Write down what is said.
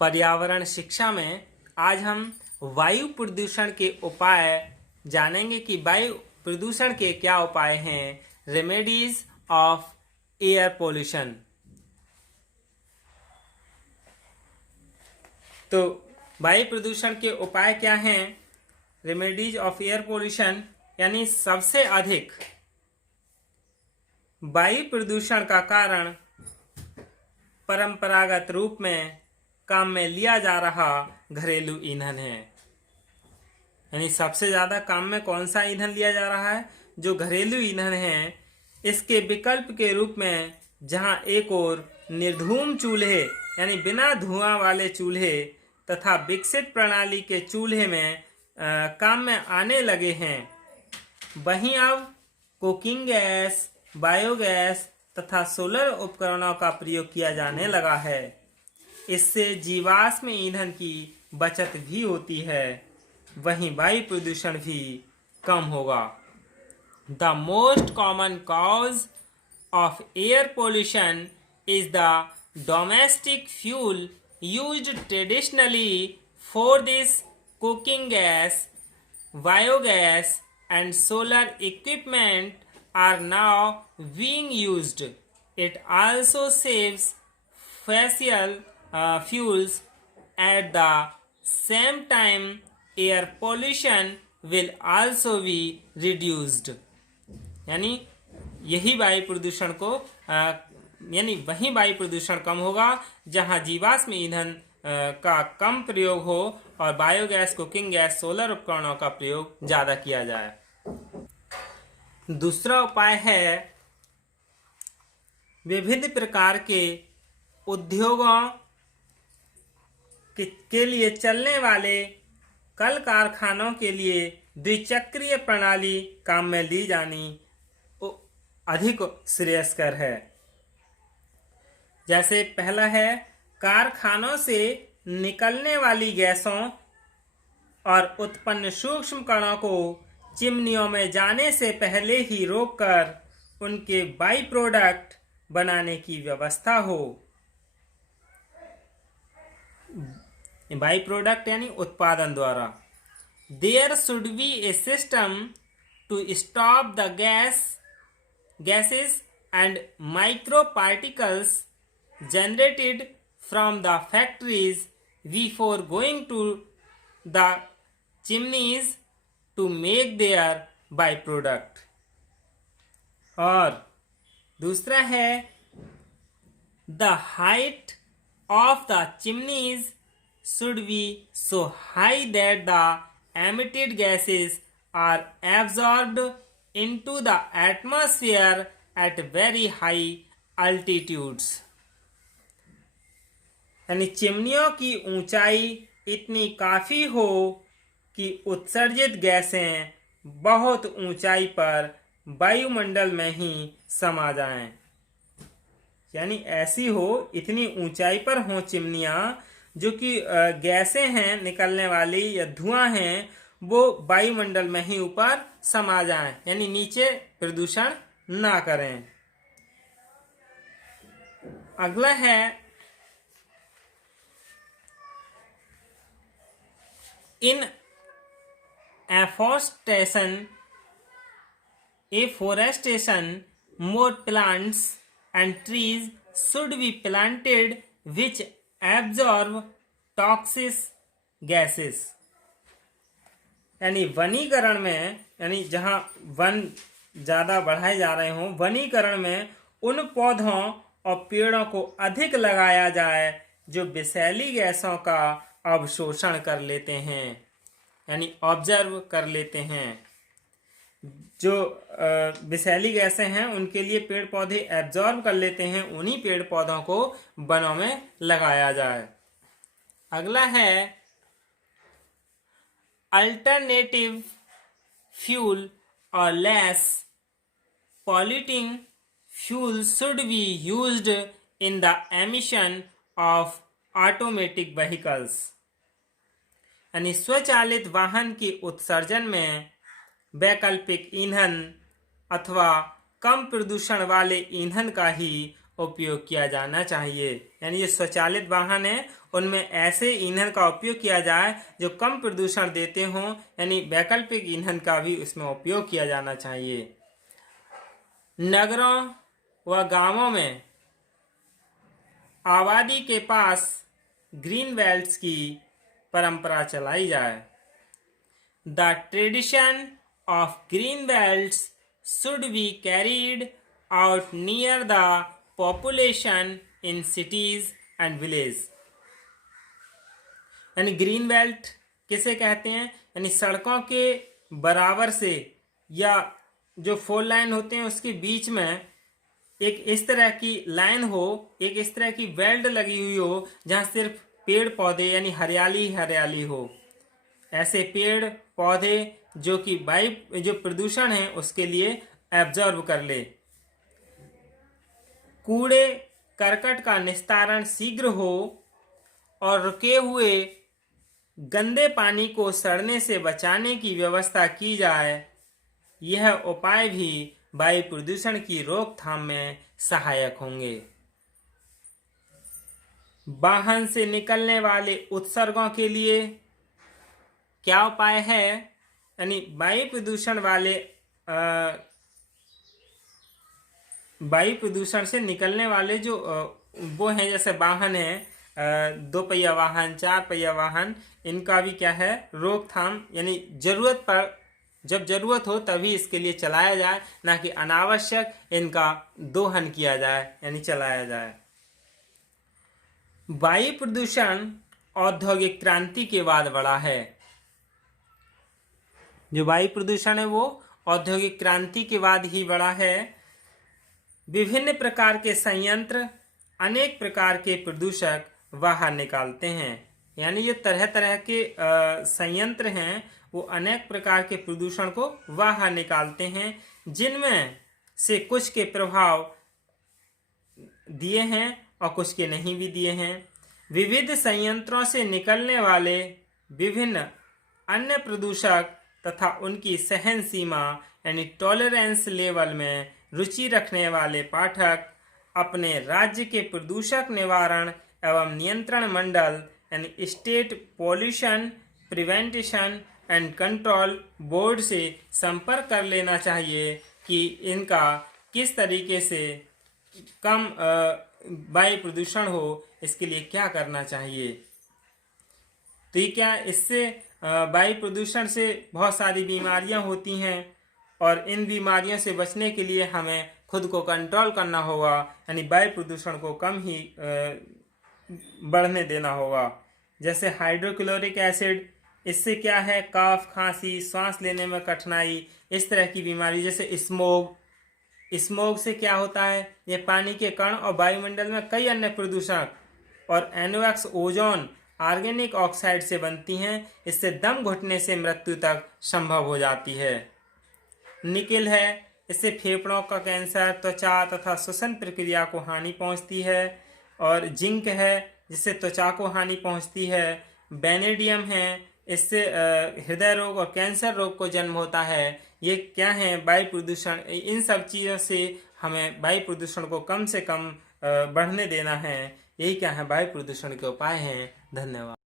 पर्यावरण शिक्षा में आज हम वायु प्रदूषण के उपाय जानेंगे कि वायु प्रदूषण के क्या उपाय हैं। Remedies of air pollution. तो वायु प्रदूषण के उपाय क्या हैं? रेमेडीज ऑफ एयर पोल्यूशन यानी सबसे अधिक वायु प्रदूषण का कारण परंपरागत रूप में काम में लिया जा रहा घरेलू ईंधन है। यानी सबसे ज्यादा काम में कौन सा ईंधन लिया जा रहा है? जो घरेलू ईंधन है। इसके विकल्प के रूप में जहां एक ओर निर्धूम चूल्हे यानी बिना धुआं वाले चूल्हे तथा विकसित प्रणाली के चूल्हे में काम में आने लगे हैं, वहीं अब कुकिंग गैस, बायोगैस तथा सोलर उपकरणों का प्रयोग किया जाने लगा है। इससे जीवाश्म ईंधन की बचत भी होती है, वहीं वायु प्रदूषण भी कम होगा। The most common cause of air pollution is the domestic fuel used traditionally for this cooking gas, biogas and solar equipment are now being used. It also saves fossil fuels. At the same time, air pollution will also be reduced. यानी यही वायु प्रदूषण को यानी वही वायु प्रदूषण कम होगा जहां जीवाश्म ईंधन का कम प्रयोग हो और बायोगैस, कुकिंग गैस, सोलर उपकरणों का प्रयोग ज्यादा किया जाए। दूसरा उपाय है विविध प्रकार के उद्योगों के लिए चलने वाले कल कारखानों के लिए द्विचक्रीय प्रणाली काम में ली जानी अधिक श्रेयस्कर है। जैसे पहला है, कारखानों से निकलने वाली गैसों और उत्पन्न सूक्ष्म कणों को चिमनियों में जाने से पहले ही रोककर उनके बाई प्रोडक्ट बनाने की व्यवस्था हो। बाई प्रोडक्ट यानी उत्पादन द्वारा। There should be a system to stop the gases and micro particles generated from the factories before going to the chimneys to make their byproduct। और दूसरा है, the height of the chimneys should be so high that the emitted gases are absorbed into the atmosphere at very high altitudes। यानी चिमनियों की ऊंचाई इतनी काफी हो कि उत्सर्जित गैसें बहुत ऊंचाई पर वायुमंडल में ही समा जाएं। यानी ऐसी हो, इतनी ऊंचाई पर हो चिमनियां जो कि गैसें हैं निकलने वाली या धुआं हैं वो वायुमंडल में ही ऊपर समा जाएं, यानी नीचे प्रदूषण ना करें। अगला है इन afforestation more plants and trees should be planted which absorb toxic gases। यानी वनीकरण में, यानी जहां वन ज्यादा बढ़ाए जा रहे हों, वनीकरण में उन पौधों और पेड़ों को अधिक लगाया जाए जो विषैली गैसों का अवशोषण कर लेते हैं, यानी ऑब्जर्व कर लेते हैं। जो विषैली गैसें हैं उनके लिए पेड़ पौधे एब्जॉर्ब कर लेते हैं, उन्हीं पेड़ पौधों को वनों में लगाया जाए। अगला है alternative fuel or less polluting fuel should be used in the emission of automatic vehicles। यानी स्वचालित वाहन के उत्सर्जन में वैकल्पिक ईंधन अथवा कम प्रदूषण वाले ईंधन का ही उपयोग किया जाना चाहिए। यानी ये स्वचालित वाहन है, उनमें ऐसे ईंधन का उपयोग किया जाए जो कम प्रदूषण देते हों, यानी वैकल्पिक ईंधन का भी उसमें उपयोग किया जाना चाहिए। नगरों व गांवों में आबादी के पास ग्रीन बेल्ट्स की परंपरा चलाई जाए। The tradition of green belts should be carried out near the population in cities and villages। यानी ग्रीन बेल्ट किसे कहते हैं? यानी सड़कों के बराबर से या जो 4 लाइन होते हैं उसके बीच में एक इस तरह की लाइन हो, एक इस तरह की बेल्ट लगी हुई हो जहां सिर्फ पेड़ पौधे यानी हरियाली हरियाली हो। ऐसे पेड़ पौधे जो कि वायु जो प्रदूषण है उसके लिए एब्जॉर्ब कर ले। कूड़े करकट का निस्तारण शीघ्र हो और रुके हुए गंदे पानी को सड़ने से बचाने की व्यवस्था की जाए। यह उपाय भी वायु प्रदूषण की रोकथाम में सहायक होंगे। वाहन से निकलने वाले उत्सर्गों के लिए क्या उपाय है? यानी वायु प्रदूषण से निकलने वाले जो वो हैं, जैसे वाहन है 2 पहिया वाहन, 4 पहिया वाहन, इनका भी क्या है रोकथाम। यानी जरूरत पर, जब जरूरत हो तभी इसके लिए चलाया जाए, ना कि अनावश्यक इनका दोहन किया जाए यानी चलाया जाए। वायु प्रदूषण औद्योगिक क्रांति के बाद बढ़ा है। जो वायु प्रदूषण है वो औद्योगिक क्रांति के बाद ही बढ़ा है। विभिन्न प्रकार के संयंत्र अनेक प्रकार के प्रदूषक बाहर निकालते हैं। यानी ये तरह तरह के संयंत्र हैं, वो अनेक प्रकार के प्रदूषण को बाहर निकालते हैं, जिनमें से कुछ के प्रभाव दिए हैं और कुछ के नहीं भी दिए हैं। विविध संयंत्रों से निकलने वाले विभिन्न अन्य प्रदूषक तथा उनकी सहन सीमा यानी टॉलरेंस लेवल में रुचि रखने वाले पाठक अपने राज्य के प्रदूषक निवारण एवं नियंत्रण मंडल यानी state pollution prevention and control board से संपर्क कर लेना चाहिए कि इनका किस तरीके से कम वायु प्रदूषण हो, इसके लिए क्या करना चाहिए। तो ये क्या, इससे वायु प्रदूषण से बहुत सारी बीमारियां होती हैं और इन बीमारियों से बचने के लिए हमें खुद को कंट्रोल करना होगा, यानी वायु प्रदूषण को कम ही बढ़ने देना होगा। जैसे हाइड्रोक्लोरिक एसिड, इससे क्या है कफ, खांसी, सांस लेने में कठिनाई, इस तरह की बीमारी। जैसे स्मोग से क्या होता है, ये पानी के कण और वायुमंडल में कई अन्य प्रदूषक और NOx ओजोन ऑर्गेनिक ऑक्साइड से बनती हैं। इससे दम घुटने से मृत्यु तक संभव हो जाती है। निकेल है, इससे फेफड़ों का कैंसर, त्वचा तथा श्वसन प्रक्रिया को हानि पहुंचती है। और जिंक है, जिससे त्वचा को हानि पहुंचती है। वेनेडियम है, इससे हृदय रोग और कैंसर रोग को जन्म होता है। ये क्या है, वायु प्रदूषण। इन सब चीज़ों से हमें वायु प्रदूषण को कम से कम बढ़ने देना है। यही क्या है वायु प्रदूषण के उपाय हैं। धन्यवाद।